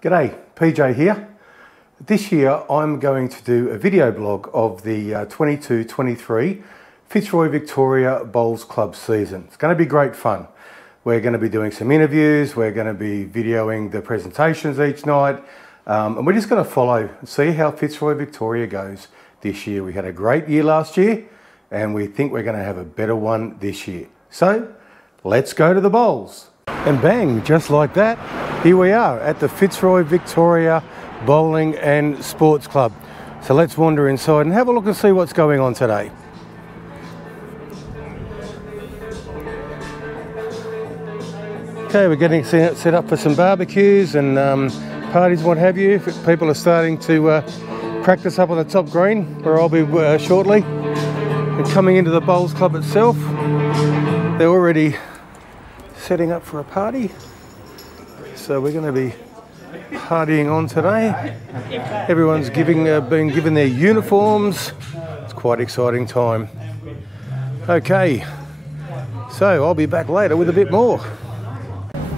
G'day, PJ here. This year I'm going to do a video blog of the 22-23 Fitzroy Victoria Bowls Club season. It's going to be great fun. We're going to be doing some interviews, we're going to be videoing the presentations each night, and we're just going to follow and see how Fitzroy Victoria goes this year. We had a great year last year and we think we're going to have a better one this year. So let's go to the bowls. And bang, just like that, here we are at the Fitzroy Victoria Bowling and Sports Club. So let's wander inside and have a look and see what's going on today. Okay, we're getting set up for some barbecues and parties, what have you. People are starting to practice up on the top green, where I'll be shortly. And coming into the Bowls Club itself, they're already setting up for a party. So we're going to be partying on today. Everyone's being given their uniforms. It's quite an exciting time. Okay, so I'll be back later with a bit more.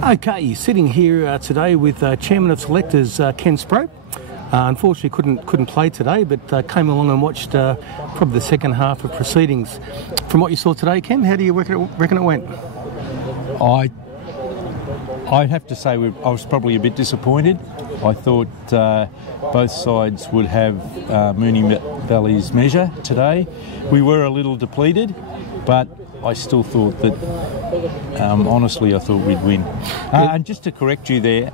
Okay, sitting here today with Chairman of Selectors Ken Sproat. Unfortunately couldn't play today, but came along and watched probably the second half of proceedings. From what you saw today, Ken, how do you reckon it went? I'd have to say I was probably a bit disappointed. I thought both sides would have Moonee Valley's measure today. We were a little depleted, but I still thought that, honestly, I thought we'd win. And just to correct you there,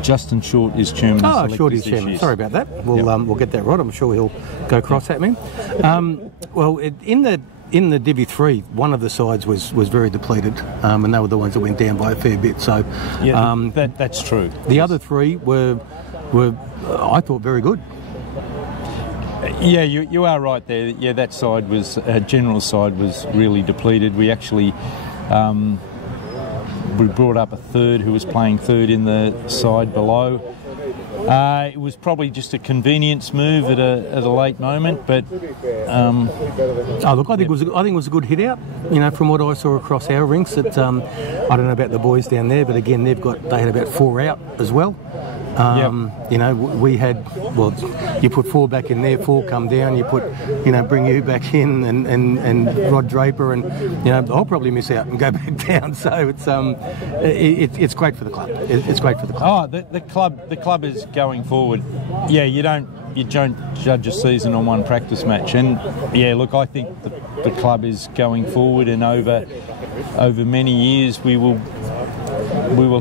Justin Short is chairman. Oh, Short is chairman. Sorry about that. We'll get that right. I'm sure he'll go cross at me. Well, in the Divi 3, one of the sides was very depleted, and they were the ones that went down by a fair bit. So yeah, that's true. The other three were I thought very good. Yeah, you are right there. Yeah, that side was general side was really depleted. We actually we brought up a third who was playing third in the side below. It was probably just a convenience move at a late moment, but oh look, I think it was a good hit out. You know, from what I saw across our rinks, that I don't know about the boys down there, but again they had about 4 out as well. You know, we had, well, you put 4 back in there, 4 come down, you put, you know, bring you back in and Rod Draper, and, you know, I'll probably miss out and go back down. So it's great for the club. It's great for the club. Oh, the club is going forward. Yeah, you don't judge a season on one practice match, and yeah, look, I think the club is going forward, and over many years we will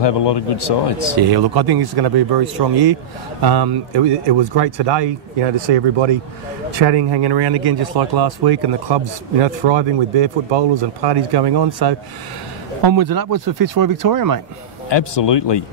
have a lot of good sides. Yeah, look, I think it's going to be a very strong year. It was great today, you know, to see everybody chatting, hanging around again, just like last week, and the club's, you know, thriving with barefoot bowlers and parties going on. So onwards and upwards for Fitzroy Victoria, mate. Absolutely.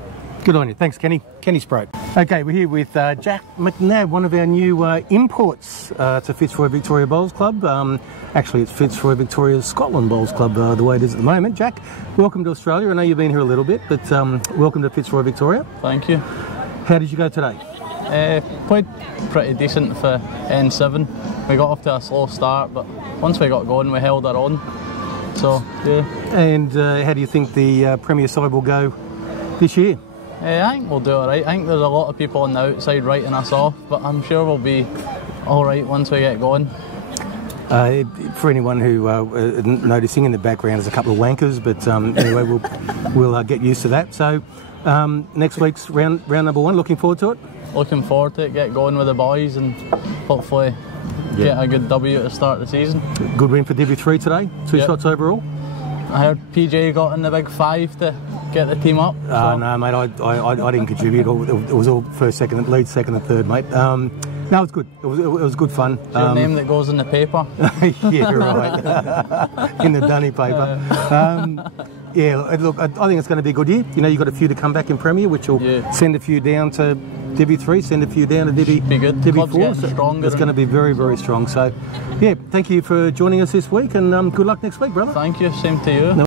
Good on you. Thanks, Kenny. Kenny Sproat. Okay, we're here with Jack McNabb, one of our new imports to Fitzroy Victoria Bowls Club. Actually, it's Fitzroy Victoria Scotland Bowls Club, the way it is at the moment. Jack, welcome to Australia. I know you've been here a little bit, but welcome to Fitzroy Victoria. Thank you. How did you go today? Played pretty decent for N7. We got off to a slow start, but once we got going, we held our own. So, yeah. And how do you think the Premier side will go this year? I think we'll do alright. I think there's a lot of people on the outside writing us off, but I'm sure we'll be alright once we get going. For anyone who noticing in the background, there's a couple of wankers, but anyway, we'll get used to that. So next week's round number 1. Looking forward to it. Looking forward to it. Get going with the boys and hopefully get a good W to start the season. Good win for Divi 3 today. 2 shots overall. I heard PJ got in the big 5 to get the team up. So. No, mate, I didn't contribute. It was all first, second, lead, second and third, mate. No, it's good. It was good fun. Your name that goes in the paper. Yeah, right. In the dunny paper. Yeah, look, I think it's going to be a good year. You know, you've got a few to come back in Premier, which will send a few down to Divi 3, send a few down to Divi 4. So it's going to be very, very strong. So, yeah, thank you for joining us this week, and good luck next week, brother. Thank you. Same to you.